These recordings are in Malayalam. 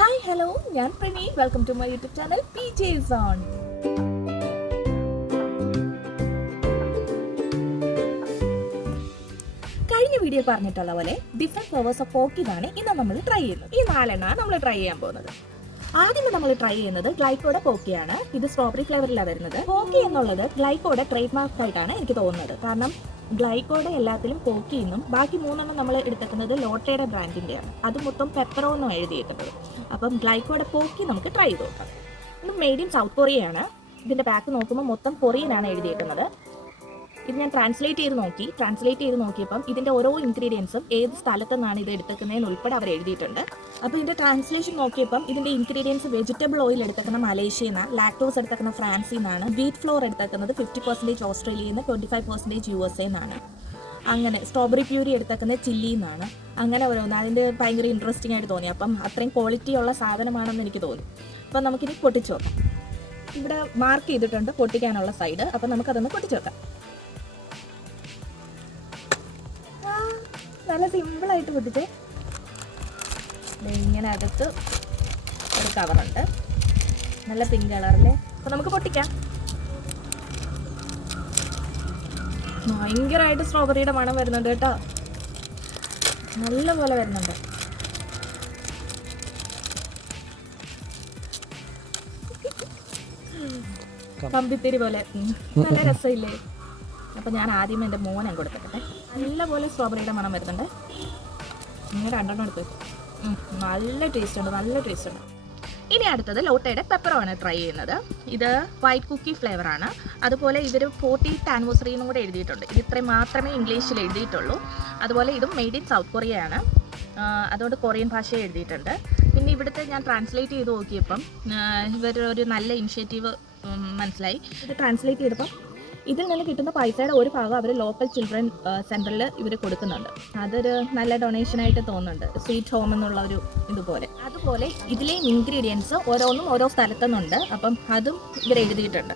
ഹായ് ഹലോ, ഞാൻ Prani. Welcome to my YouTube channel PJ Zone. കഴിഞ്ഞ വീഡിയോ പറഞ്ഞിട്ടുള്ള പോലെ ഡിഫറെൻറ്റ് ഫ്ലവേഴ്സ് ഓഫ് പോക്കിയാണ് ഇന്ന് നമ്മൾ ട്രൈ ചെയ്യുന്നത്. ഈ 4 എണ്ണമാണ് നമ്മൾ ട്രൈ ചെയ്യാൻ പോകുന്നത്. ആദ്യം നമ്മൾ ട്രൈ ചെയ്യുന്നത് ഗ്ലൈക്കോയുടെ പോക്കിയാണ്. ഇത് സ്ട്രോബെറി ഫ്ലേവറിലാണ് വരുന്നത്. പോക്കി എന്നുള്ളത് ഗ്ലൈക്കോയുടെ ട്രേഡ് മാർക്ക് ആയിട്ടാണ് എനിക്ക് തോന്നുന്നത്. കാരണം ഗ്ലൈക്കോയുടെ എല്ലാത്തിലും പോക്കി എന്നും ബാക്കി 3 നമ്മൾ എടുത്തേക്കുന്നത് ലോട്ടയുടെ ബ്രാൻഡിൻ്റെയാണ്. അത് മൊത്തം പെപ്പറോ എന്നും എഴുതിയേക്കുന്നത്. അപ്പം ഗ്ലൈക്കോയുടെ പോക്കി നമുക്ക് ട്രൈ ചെയ്ത് നോക്കാം. ഇത് മെയ്ഡ് ഇൻ സൗത്ത് കൊറിയയാണ്. ഇതിൻ്റെ ബാക്ക് നോക്കുമ്പോൾ മൊത്തം കൊറിയനാണ് എഴുതിയേക്കുന്നത്. ഇത് ഞാൻ ട്രാൻസ്ലേറ്റ് ചെയ്ത് നോക്കിയപ്പം ഇതിൻ്റെ ഓരോ ഇൻഗ്രീഡിയൻസും ഏത് സ്ഥലത്തു നിന്നാണ് ഇത് എടുത്തേക്കുന്നതെന്ന് ഉൾപ്പെടെ അവർ എഴുതിയിട്ടുണ്ട്. അപ്പോൾ ഇതിൻ്റെ ട്രാൻസ്ലേഷൻ നോക്കിയപ്പം ഇതിൻ്റെ ഇൻഗ്രീഡിയൻസ് വെജിറ്റബിൾ ഓയിൽ എടുത്തേക്കുന്ന മലേഷ്യയിൽ നിന്നാണ്, ലാക്ടോസ് എടുത്തേക്കുന്ന ഫ്രാൻസിൽ നിന്നാണ്, വീറ്റ് ഫ്ലോർ എടുത്തേക്കുന്നത് 50% ഓസ്ട്രേലിയയിൽ നിന്ന്, 25% USA നിന്നാണ്, അങ്ങനെ സ്ട്രോബെറി പ്യൂരി എടുത്തേക്കുന്നത് ചില്ലിയിൽ നിന്നാണ്. അങ്ങനെ ഓരോന്ന് അതിൻ്റെ ഭയങ്കര ഇൻട്രസ്റ്റിംഗ് ആയിട്ട് തോന്നി. അപ്പം അത്രയും ക്വാളിറ്റി ഉള്ള സാധനമാണെന്ന് എനിക്ക് തോന്നി. അപ്പം നമുക്കിനി പൊട്ടിച്ച് നോക്കാം. ഇവിടെ മാർക്ക് ചെയ്തിട്ടുണ്ട് പൊട്ടിക്കാനുള്ള സൈഡ്. അപ്പം നമുക്കതൊന്ന് പൊട്ടിച്ച് നോക്കാം. നല്ല സിമ്പിളായിട്ട് പൊട്ടിച്ച് ഇങ്ങനെ അകത്ത് ഒരു കവറുണ്ട്, നല്ല പിങ്ക് കളറിലെ. അപ്പോൾ നമുക്ക് പൊട്ടിക്കാം. ഭയങ്കരമായിട്ട് സ്ട്രോബെറിയുടെ മണം വരുന്നുണ്ട് കേട്ടോ, നല്ല പോലെ വരുന്നുണ്ട്. കമ്പിത്തിരി പോലെ നല്ല രസമില്ലേ? അപ്പം ഞാൻ ആദ്യം എൻ്റെ മോനെ കൊടുത്തിട്ടെ. നല്ല പോലെ സ്ട്രോബെറിയുടെ മണം വരുന്നുണ്ട്. ഇങ്ങനെ 2 എടുത്ത് നല്ല ടേസ്റ്റ് ഉണ്ട്. ഇനി അടുത്തത് ലോട്ടയുടെ പെപ്പറോണ് ട്രൈ ചെയ്യുന്നത്. ഇത് വൈറ്റ് കുക്കി ഫ്ലേവറാണ്. അതുപോലെ ഇവർ 40th ആനിവേഴ്സറി എന്നും കൂടെ എഴുതിയിട്ടുണ്ട്. ഇത് ഇത്രയും മാത്രമേ ഇംഗ്ലീഷിൽ എഴുതിയിട്ടുള്ളൂ. അതുപോലെ ഇതും മെയ്ഡ് ഇൻ സൗത്ത് കൊറിയയാണ്. അതുകൊണ്ട് കൊറിയൻ ഭാഷ എഴുതിയിട്ടുണ്ട്. പിന്നെ ഇവിടുത്തെ ഞാൻ ട്രാൻസ്ലേറ്റ് ചെയ്ത് നോക്കിയപ്പം ഇവരൊരു നല്ല ഇനിഷ്യേറ്റീവ് മനസ്സിലായി. ഇത് ട്രാൻസ്ലേറ്റ് ചെയ്തപ്പം ഇതിൽ നിന്ന് കിട്ടുന്ന പൈസയുടെ ഒരു ഭാഗം അവർ ലോക്കൽ ചിൽഡ്രൻ സെൻറ്ററിൽ ഇവർ കൊടുക്കുന്നുണ്ട്. അതൊരു നല്ല ഡൊണേഷനായിട്ട് തോന്നുന്നുണ്ട്, സ്വീറ്റ് ഹോം എന്നുള്ള ഒരു ഇതുപോലെ. അതുപോലെ ഇതിലെയും ഇൻഗ്രീഡിയൻസ് ഓരോന്നും ഓരോ സ്ഥലത്തുനിന്നുണ്ട്. അപ്പം അതും ഇവർ എഴുതിയിട്ടുണ്ട്.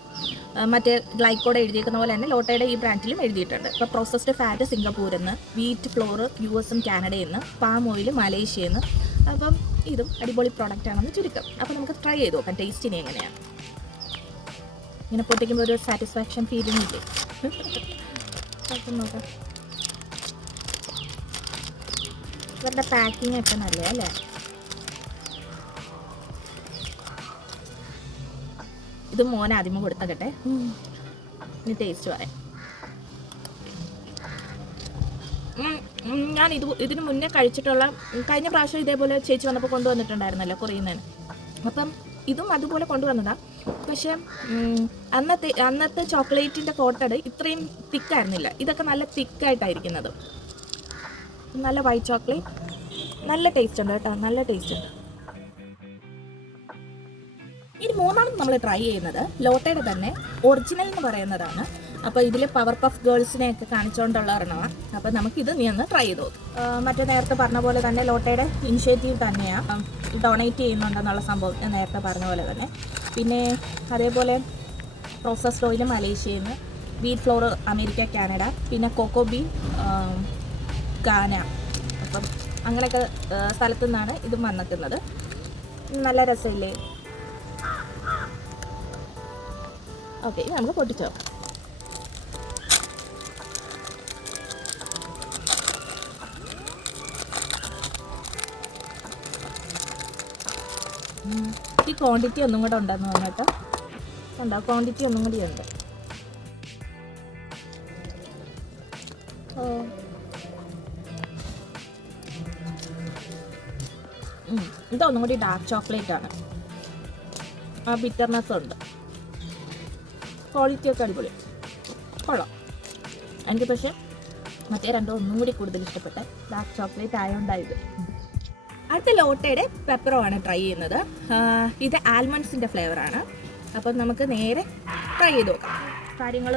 മറ്റേ ഗ്ലൈക്കോടെ എഴുതിയിരിക്കുന്ന പോലെ തന്നെ ലോട്ടയുടെ ഈ ബ്രാൻഡിലും എഴുതിയിട്ടുണ്ട്. ഇപ്പോൾ പ്രോസസ്ഡ് ഫാറ്റ് സിംഗപ്പൂരിൽ നിന്ന്, വീറ്റ് ഫ്ലോർ US കാനഡയിൽ നിന്ന്, പാം ഓയിൽ മലേഷ്യയിൽ നിന്ന്. അപ്പം ഇതും അടിപൊളി പ്രോഡക്റ്റ് ആണെന്ന് ചുരുക്കം. അപ്പോൾ നമുക്ക് ട്രൈ ചെയ്ത് നോക്കാം ടേസ്റ്റിനെ എങ്ങനെയാണ്. ഇങ്ങനെ പൊട്ടിക്കുമ്പോൾ ഒരു സാറ്റിസ്ഫാക്ഷൻ ഫീലിംഗ് ഇല്ലേ? നോക്കാം. ഇവരുടെ പാക്കിംഗ് ഒക്കെ നല്ല അല്ലേ? ഇത് മോൻ ആദ്യമേ കൊടുത്തകട്ടെ, ഇനി ടേസ്റ്റ് പറയാം. ഞാൻ ഇതിന് മുന്നേ കഴിച്ചിട്ടുള്ള, കഴിഞ്ഞ പ്രാവശ്യം ഇതേപോലെ ചേച്ചി വന്നപ്പോൾ കൊണ്ടുവന്നിട്ടുണ്ടായിരുന്നല്ലോ കൊറിയുന്നതിന്. അപ്പം ഇതും അതുപോലെ കൊണ്ടുവന്നതാണ്. പക്ഷേ അന്നത്തെ ചോക്ലേറ്റിൻ്റെ കോട്ടഡ് ഇത്രയും തിക്കായിരുന്നില്ല. ഇതൊക്കെ നല്ല തിക്കായിട്ടായിരിക്കുന്നത്. നല്ല വൈറ്റ് ചോക്ലേറ്റ്, നല്ല ടേസ്റ്റ് ഉണ്ട് കേട്ടോ, നല്ല ടേസ്റ്റ് ഉണ്ട്. ഇനി 3ാമത് നമ്മൾ ട്രൈ ചെയ്യുന്നത് ലോട്ടയുടെ തന്നെ ഒറിജിനൽ എന്ന് പറയുന്നതാണ്. അപ്പോൾ ഇതിൽ പവർ പഫ് ഗേൾസിനെയൊക്കെ കാണിച്ചുകൊണ്ടുള്ള ഒരെണ്ണമാണ്. അപ്പോൾ നമുക്കിത് നീ ഒന്ന് ട്രൈ ചെയ്ത് നോക്കും. മറ്റേ നേരത്തെ പറഞ്ഞ പോലെ തന്നെ ലോട്ടയുടെ ഇനിഷ്യേറ്റീവ് തന്നെയാണ്, ഡൊണേറ്റ് ചെയ്യുന്നുണ്ടെന്നുള്ള സംഭവം ഞാൻ നേരത്തെ പറഞ്ഞ പോലെ തന്നെ. പിന്നെ അതേപോലെ പ്രോസസ്ഡ് ഓയിൽ മലേഷ്യയിൽ നിന്ന്, വീറ്റ് ഫ്ലോർ അമേരിക്ക കാനഡ, പിന്നെ കൊക്കോ ബീൻ ഗാന. അപ്പം അങ്ങനെയൊക്കെ സ്ഥലത്തു നിന്നാണ് ഇതും വന്നിട്ടുള്ളത്. നല്ല രസമില്ലേ? ഓക്കെ, നമുക്ക് പൊട്ടിച്ചോ. ഈ ക്വാണ്ടിറ്റി ഒന്നും കൂടെ ഉണ്ടെന്ന് പറഞ്ഞിട്ട് ഉണ്ടോ? ക്വാണ്ടിറ്റി ഒന്നും കൂടി ഉണ്ട്. ഇതൊന്നും കൂടി ഡാർക്ക് ചോക്ലേറ്റ് ആണ്. ആ ബിറ്റർനെസ് ഉണ്ട്. ക്വാളിറ്റി ഒക്കെ അടിപൊളി, കൊള്ളാം. എനിക്ക് പക്ഷേ മറ്റേ രണ്ടും ഒന്നും കൂടി കൂടുതൽ ഇഷ്ടപ്പെട്ടെ ഡാർക്ക് ചോക്ലേറ്റ് ആയതുകൊണ്ടായത്. അടുത്ത ലോട്ടയുടെ പെപ്പറോ ആണ് ട്രൈ ചെയ്യുന്നത്. ഇത് ആൽമണ്ട്സിൻ്റെ ഫ്ലേവറാണ്. അപ്പം നമുക്ക് നേരെ ട്രൈ ചെയ്ത് നോക്കാം. കാര്യങ്ങൾ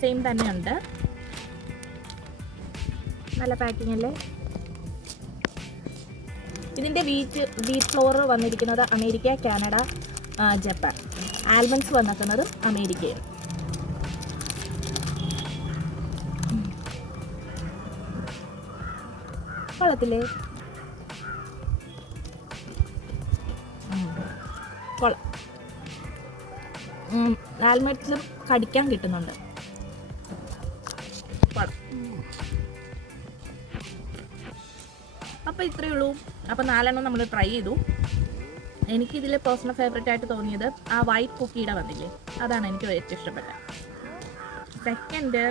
സെയിം തന്നെയുണ്ട്. നല്ല പാക്കിംഗ് അല്ലേ? ഇതിൻ്റെ വീറ്റ് ഫ്ലോർ വന്നിരിക്കുന്നത് അമേരിക്ക, കാനഡ, ജപ്പാൻ. ആൽമണ്ട്സ് വന്നിരിക്കുന്നത് അമേരിക്കയിൽ. കൊള്ളത്തില്ലേ? കൊള്ളാം. ആൽമണ്ട്സിലും കടിക്കാൻ കിട്ടുന്നുണ്ട്. കൊള്ളാം. അപ്പോൾ ഇത്രയേ ഉള്ളൂ. അപ്പോൾ 4 നമ്മൾ ട്രൈ ചെയ്തു. എനിക്കിതിൽ പേഴ്സണൽ ഫേവറേറ്റ് ആയിട്ട് തോന്നിയത് ആ വൈറ്റ് കുക്കിയുടെ വന്നില്ലേ, അതാണ് എനിക്ക് ഏറ്റവും ഇഷ്ടപ്പെട്ടത്. സെക്കൻഡ്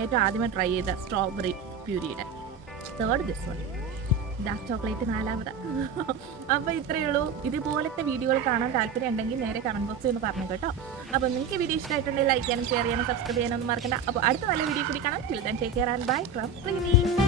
ഏറ്റവും ആദ്യമേ ട്രൈ ചെയ്ത സ്ട്രോബെറി പ്യൂരിയുടെ. Third this one, dark chocolate 4ാമത്. അപ്പോൾ ഇത്രയേ ഉള്ളൂ. ഇതുപോലത്തെ വീഡിയോകൾ കാണാൻ താല്പര്യം ഉണ്ടെങ്കിൽ നേരെ കമൻറ്റ് ബോക്സിൽ ഒന്ന് പറഞ്ഞു കേട്ടോ. അപ്പോൾ നിങ്ങൾക്ക് വീഡിയോ ഇഷ്ടമായിട്ടുണ്ടെങ്കിൽ ലൈക്ക് ചെയ്യാനും ഷെയർ ചെയ്യാനും സബ്സ്ക്രൈബ് ചെയ്യാനൊന്നും മറക്കണ്ട. അപ്പോൾ അടുത്ത നല്ല വീഡിയോ കൂടി കാണാം. Till then take care and bye from Preeni.